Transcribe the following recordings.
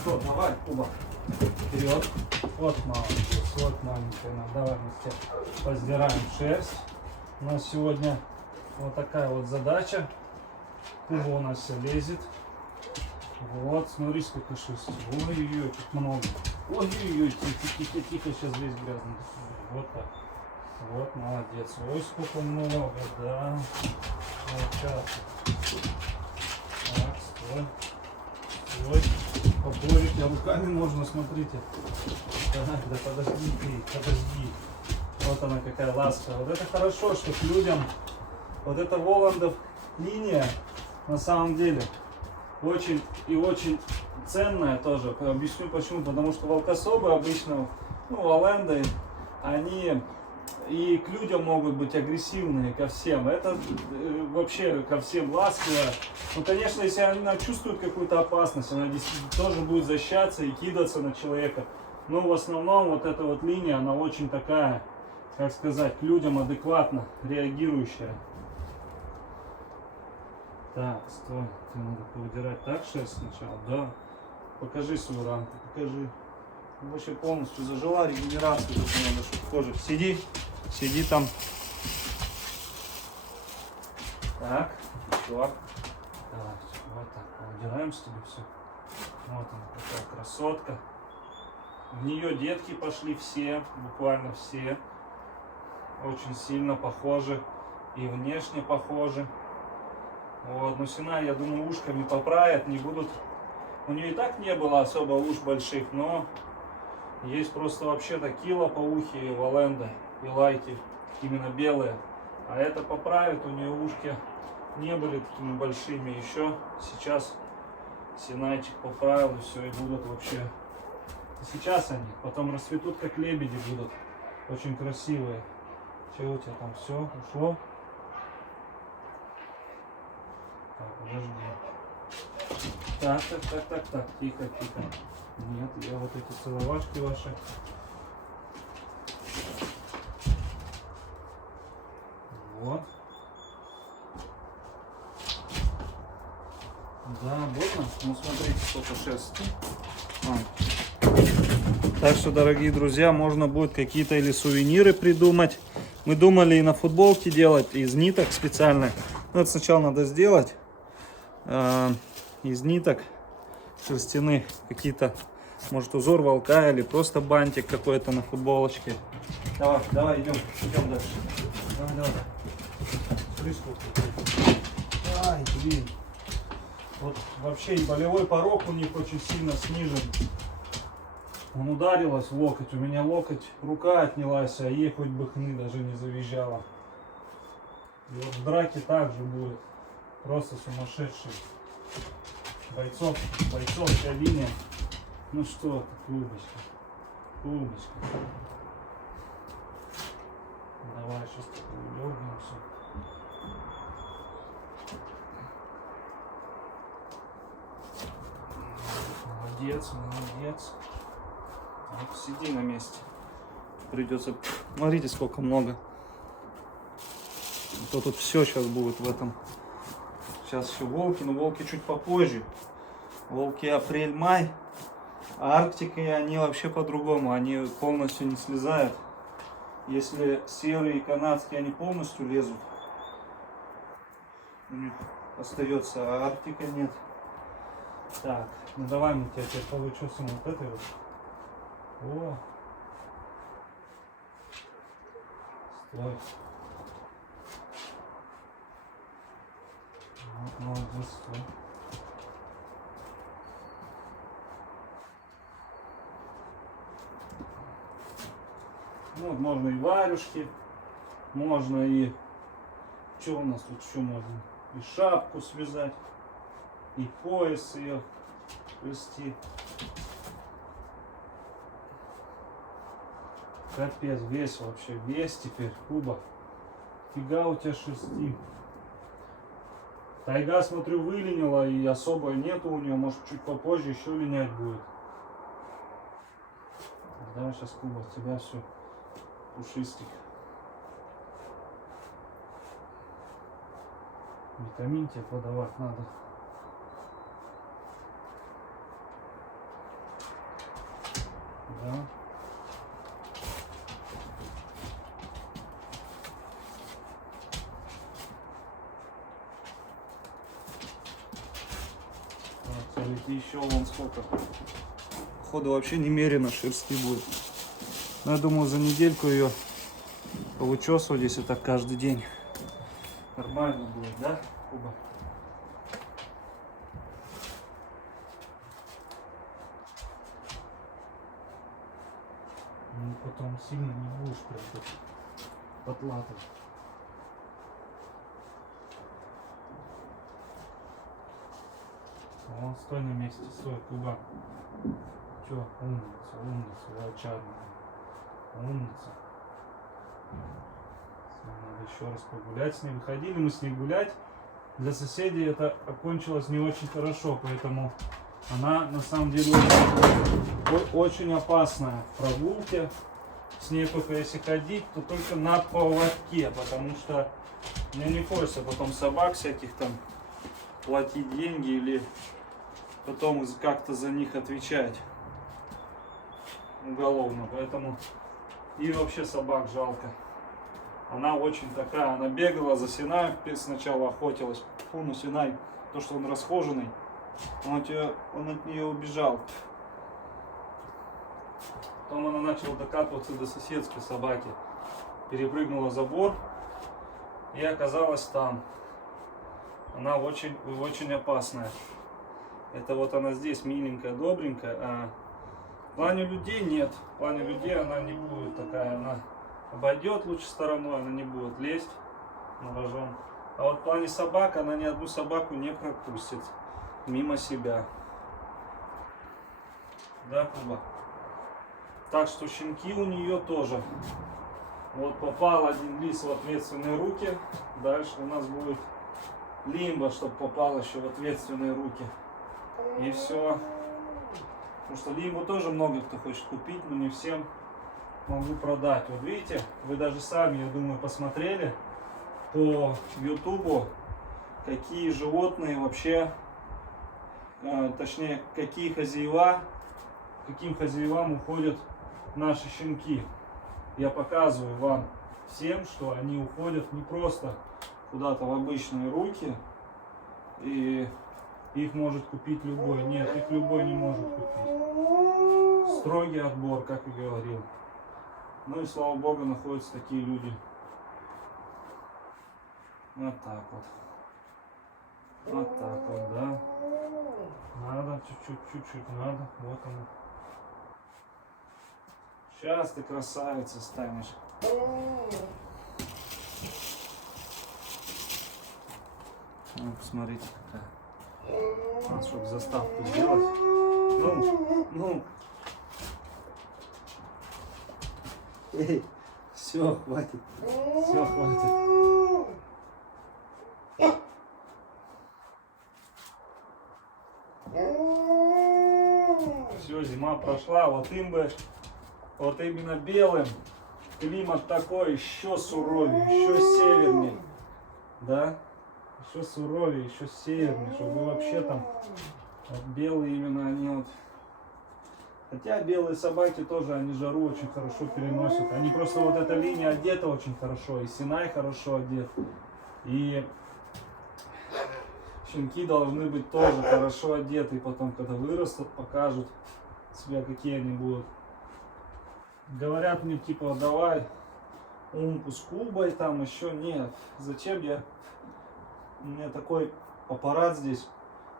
что, давай, Куба, вперед. Вот маленький, вот маленькая. Давай мы все поздираем шерсть. У нас сегодня вот такая вот задача. Куба у нас все лезет. Вот, смотри, сколько шерсти. Ой-ой-ой, тут много. Ой-ой-ой, тихо, сейчас весь грязный. Вот так. Вот, молодец. Ой, сколько много, да. Вот сейчас. Так, стой. Стой. Попорите, руками можно, смотрите. Так, да подожди ты, подожди. Вот она какая ласковая. Вот это хорошо, что к людям. Вот это Воландов линия, на самом деле, очень и очень ценная тоже. Объясню почему. Потому что волкособы обычно, ну, Воланды, они и к людям могут быть агрессивные, ко всем. Это вообще ко всем ласково. Ну, конечно, если она чувствует какую-то опасность, она действительно тоже будет защищаться и кидаться на человека. Но в основном вот эта вот линия, она очень такая, как сказать, к людям адекватно реагирующая. Так, стой, тебе надо повыдирать так шерсть сначала, да. Покажи свою рамку, покажи. Вообще полностью зажила, регенерацию только надо, чтобы кожа. Сиди там. Так, еще. Так, вот так, убираем с тебя все. Вот она, такая красотка. В нее детки пошли все, буквально все. Очень сильно похожи и внешне похожи. Вот, но Сина, я думаю, ушками поправят, не будут. У нее и так не было особо уш больших, но есть просто вообще такие лопоухие Воланды и лайки, именно белые. А это поправит, у нее ушки не были такими большими еще. Сейчас Синайчик поправил, и все, и будут вообще. И сейчас они, потом расцветут, как лебеди будут. Очень красивые. Че у тебя там все ушло? Так, подожди. Так, тихо. Нет, я вот эти целовашки ваши. Вот. Да, больно? Ну смотрите, сколько шерсти. Так что, дорогие друзья, можно будет какие-то или сувениры придумать. Мы думали и на футболке делать, из ниток специально. Но это сначала надо сделать. Из ниток шерстяных какие-то, может, узор волка или просто бантик какой-то на футболочке. Давай, идем дальше. Давай. Смотри, сколько. Ай, блин. Вот вообще и болевой порог у них очень сильно снижен. Он ударилась в локоть, у меня локоть, рука отнялась, а ей хоть бы хны даже не завизжала. И вот в драке также будет. Просто сумасшедший. Бойцовская линия. Ну что ты, Кубочка. Давай, сейчас улёгнемся. Молодец. Вот сиди на месте. Придется. Смотрите, сколько много. То тут все сейчас будет в этом. Сейчас еще волки, но волки чуть попозже. Волки апрель-май. А Арктика, они вообще по-другому. Они полностью не слезают. Если серые и канадские, они полностью лезут. У них остается, а Арктика нет. Так, ну давай мы тебя получу с вот этой вот. О. Стой. Вот, молодец, стой. Ну, вот можно и варюшки, можно и... Что у нас тут еще можно? И шапку связать, и пояс ее плести. Капец, весь вообще, весь теперь, Куба. Фига у тебя шерсти. Тайга, смотрю, выленила и особо нету у нее, может чуть попозже еще линять будет. Да, сейчас, Куба, с тебя все пушистик. Витамин тебе подавать надо. да. Вот, смотрите, еще вон сколько. Походу вообще немерено шерсти будет. Но я думаю, за недельку ее повычесывать, если так каждый день. Нормально будет, да, Куба? Ну, потом сильно не будешь прям так потлатывать. Вон, стой на месте, стой, Куба. Че, умница, умница, волчарная. Умница. Надо еще раз погулять с ней. Выходили мы с ней гулять. Для соседей это окончилось не очень хорошо, поэтому она на самом деле очень опасная в прогулке. С ней только если ходить, то только на поводке, потому что мне не хочется потом собак всяких там платить деньги или потом как-то за них отвечать уголовно. Поэтому и вообще собак жалко. Она очень такая, она бегала за Синаем, сначала охотилась. Фу, ну Синай, то, что он расхоженный, он от нее убежал. Потом она начала докатываться до соседской собаки. Перепрыгнула забор и оказалась там. Она очень опасная. Это вот она здесь миленькая, добренькая, а в плане людей нет. В плане людей она не будет такая, она обойдет лучше стороной, она не будет лезть на рожон. А вот в плане собак она ни одну собаку не пропустит мимо себя. Да, Куба? Так что щенки у нее тоже. Вот попал один лис в ответственные руки. Дальше у нас будет Лимба, чтобы попал еще в ответственные руки. И все. Потому что Лимбу тоже много кто хочет купить, но не всем могу продать. Вот видите, вы даже сами, я думаю, посмотрели по ютубу, какие животные вообще, точнее, какие хозяева, каким хозяевам уходят наши щенки. Я показываю вам всем, что они уходят не просто куда-то в обычные руки, и их может купить любой. Нет, их любой не может купить. Строгий отбор, как и говорил. Ну и слава богу, находятся такие люди. Вот так вот. Вот так вот, да. Надо, чуть-чуть надо. Вот оно. Сейчас ты красавица станешь. Ну, посмотрите какая. Надо, чтобы заставку сделать. Ну. Эй, все, хватит. Все, хватит. Все, зима прошла, вот им бы, вот именно белым, климат такой еще суровее, еще севернее, да, еще суровее, еще севернее, чтобы вообще там, вот белые именно они вот, хотя белые собаки тоже, они жару очень хорошо переносят, они просто вот эта линия одета очень хорошо, и Синай хорошо одет, и щенки должны быть тоже хорошо одеты, потом, когда вырастут, покажут себя, какие они будут. Говорят мне, типа, давай Умку с Кубой, там еще нет. Зачем я? У меня такой аппарат здесь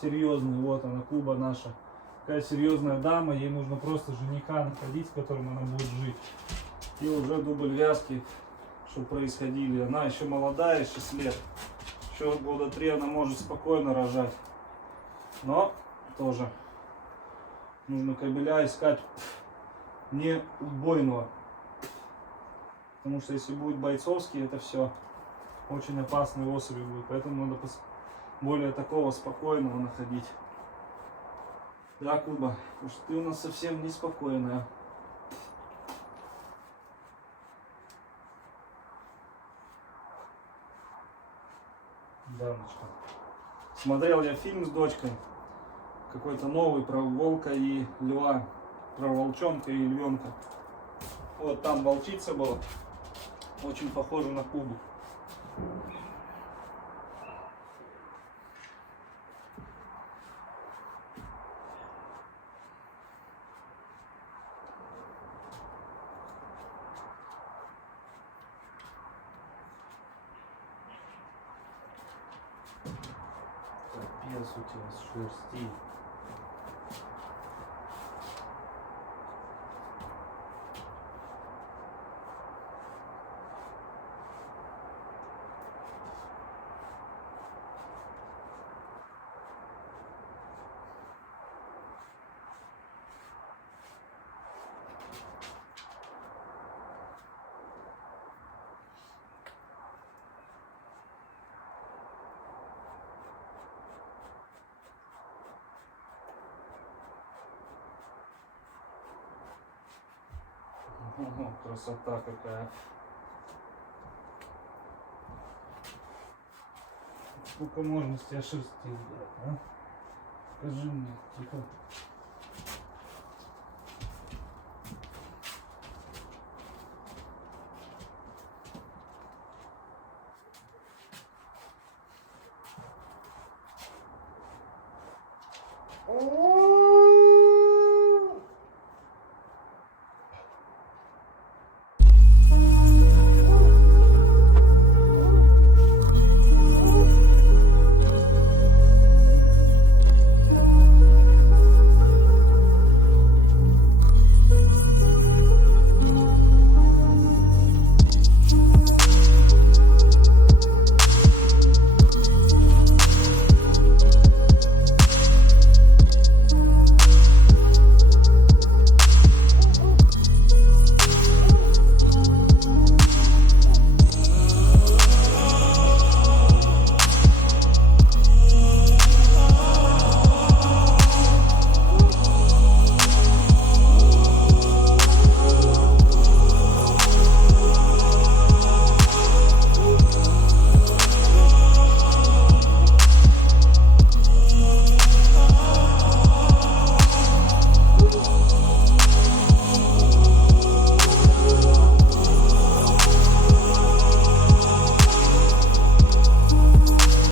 серьезный, вот она, Куба наша. Такая серьезная дама, ей нужно просто жениха находить, с которым она будет жить. И уже дубль вязки, чтобы происходили. Она еще молодая, 6 лет. Еще года 3 она может спокойно рожать. Но тоже нужно кобеля искать не убойного. Потому что если будет бойцовский, это все очень опасные особи будут. Поэтому надо более такого спокойного находить. Да, Куба, потому что ты у нас совсем неспокойная. Дамочка. Смотрел я фильм с дочкой, какой-то новый про волка и льва. про волчонка и львенка. Вот там волчица была, очень похожа на Кубу. Капец у тебя с шерсти. Ого, красота какая. Сколько можно с тебя шерсти брать, а? Скажи мне, тихо. О,